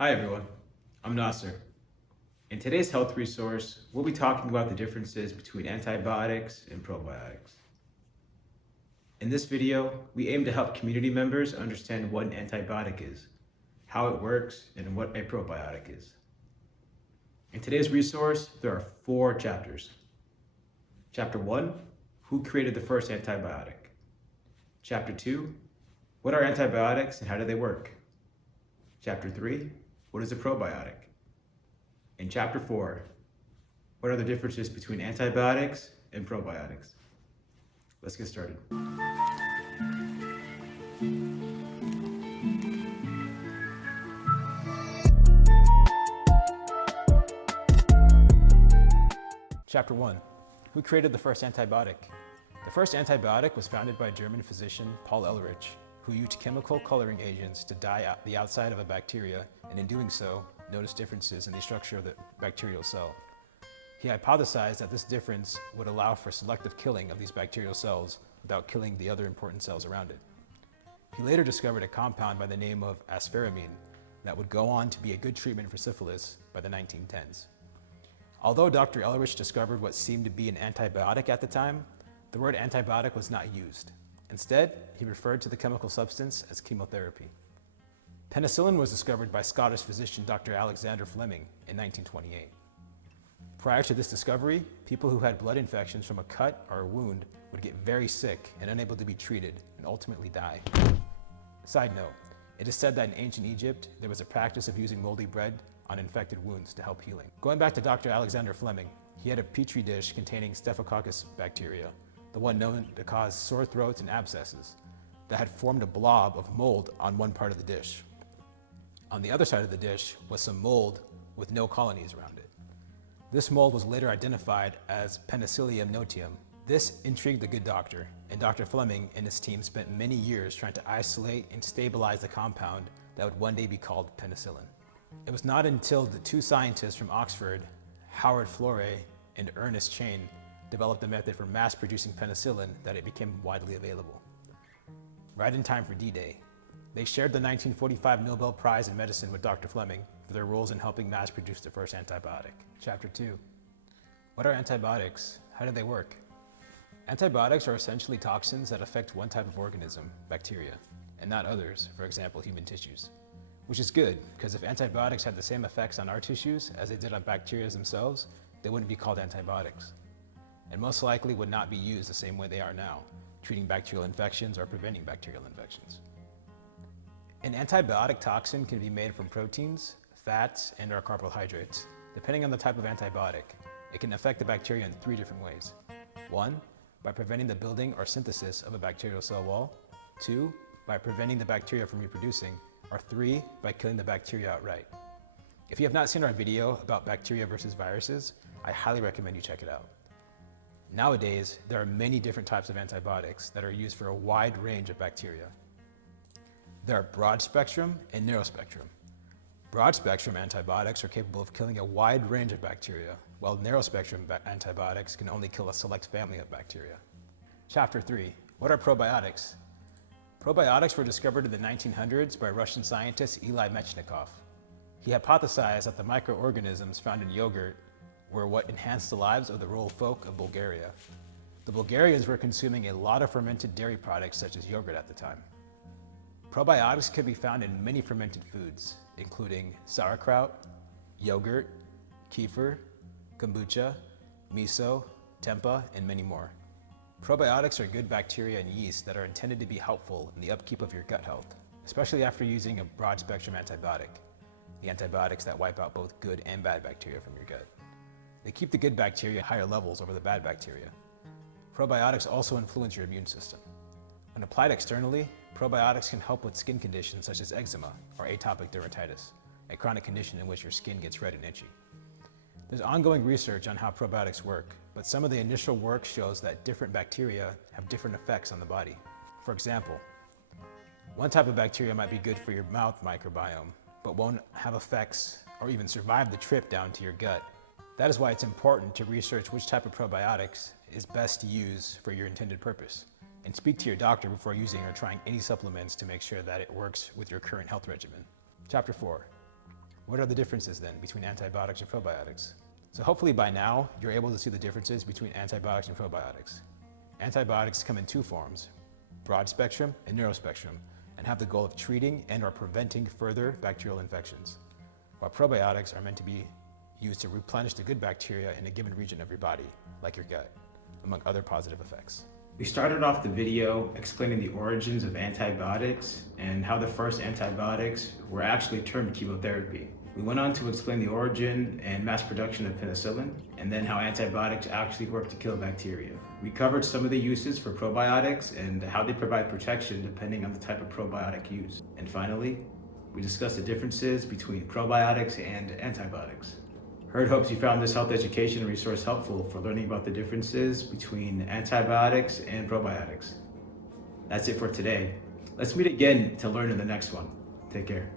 Hi everyone, I'm Nasser. In today's health resource, we'll be talking about the differences between antibiotics and probiotics. In this video, we aim to help community members understand what an antibiotic is, how it works, and what a probiotic is. In today's resource, there are 4 chapters. Chapter 1, who created the first antibiotic? Chapter 2, what are antibiotics and how do they work? Chapter 3, what is a probiotic? In Chapter 4, what are the differences between antibiotics and probiotics? Let's get started. Chapter 1. Who created the first antibiotic? The first antibiotic was founded by German physician Paul Ehrlich, who used chemical coloring agents to dye the outside of a bacteria, and in doing so, noticed differences in the structure of the bacterial cell. He hypothesized that this difference would allow for selective killing of these bacterial cells without killing the other important cells around it. He later discovered a compound by the name of aspharamine that would go on to be a good treatment for syphilis by the 1910s. Although Dr. Ehrlich discovered what seemed to be an antibiotic at the time, the word antibiotic was not used. Instead, he referred to the chemical substance as chemotherapy. Penicillin was discovered by Scottish physician Dr. Alexander Fleming in 1928. Prior to this discovery, people who had blood infections from a cut or a wound would get very sick and unable to be treated and ultimately die. Side note, it is said that in ancient Egypt, there was a practice of using moldy bread on infected wounds to help healing. Going back to Dr. Alexander Fleming, he had a petri dish containing Staphylococcus bacteria, the one known to cause sore throats and abscesses, that had formed a blob of mold on one part of the dish. On the other side of the dish was some mold with no colonies around it. This mold was later identified as Penicillium notium. This intrigued the good doctor, and Dr. Fleming and his team spent many years trying to isolate and stabilize the compound that would one day be called penicillin. It was not until the 2 scientists from Oxford, Howard Florey and Ernest Chain, developed a method for mass-producing penicillin that it became widely available. Right in time for D-Day, they shared the 1945 Nobel Prize in Medicine with Dr. Fleming for their roles in helping mass-produce the first antibiotic. Chapter 2. What are antibiotics? How do they work? Antibiotics are essentially toxins that affect one type of organism, bacteria, and not others, for example, human tissues. Which is good, because if antibiotics had the same effects on our tissues as they did on bacteria themselves, they wouldn't be called antibiotics, and most likely would not be used the same way they are now, treating bacterial infections or preventing bacterial infections. An antibiotic toxin can be made from proteins, fats, and/or carbohydrates. Depending on the type of antibiotic, it can affect the bacteria in 3 different ways. 1, by preventing the building or synthesis of a bacterial cell wall. 2, by preventing the bacteria from reproducing. Or 3, by killing the bacteria outright. If you have not seen our video about bacteria versus viruses, I highly recommend you check it out. Nowadays, there are many different types of antibiotics that are used for a wide range of bacteria. There are broad spectrum and narrow spectrum. Broad spectrum antibiotics are capable of killing a wide range of bacteria, while narrow spectrum antibiotics can only kill a select family of bacteria. Chapter 3. What are probiotics? Probiotics were discovered in the 1900s by Russian scientist Eli Mechnikov. He hypothesized that the microorganisms found in yogurt were what enhanced the lives of the rural folk of Bulgaria. The Bulgarians were consuming a lot of fermented dairy products such as yogurt at the time. Probiotics can be found in many fermented foods, including sauerkraut, yogurt, kefir, kombucha, miso, tempeh, and many more. Probiotics are good bacteria and yeast that are intended to be helpful in the upkeep of your gut health, especially after using a broad-spectrum antibiotic, the antibiotics that wipe out both good and bad bacteria from your gut. They keep the good bacteria at higher levels over the bad bacteria. Probiotics also influence your immune system. When applied externally, probiotics can help with skin conditions such as eczema or atopic dermatitis, a chronic condition in which your skin gets red and itchy. There's ongoing research on how probiotics work, but some of the initial work shows that different bacteria have different effects on the body. For example, one type of bacteria might be good for your mouth microbiome, but won't have effects or even survive the trip down to your gut. That is why it's important to research which type of probiotics is best to use for your intended purpose, and speak to your doctor before using or trying any supplements to make sure that it works with your current health regimen. Chapter 4. What are the differences then between antibiotics and probiotics? So hopefully by now, you're able to see the differences between antibiotics and probiotics. Antibiotics come in two forms, broad spectrum and narrow spectrum, and have the goal of treating and or preventing further bacterial infections, while probiotics are meant to be used to replenish the good bacteria in a given region of your body, like your gut, among other positive effects. We started off the video explaining the origins of antibiotics and how the first antibiotics were actually termed chemotherapy. We went on to explain the origin and mass production of penicillin, and then how antibiotics actually work to kill bacteria. We covered some of the uses for probiotics and how they provide protection depending on the type of probiotic used. And finally, we discussed the differences between probiotics and antibiotics. Herd hopes you found this health education resource helpful for learning about the differences between antibiotics and probiotics. That's it for today. Let's meet again to learn in the next one. Take care.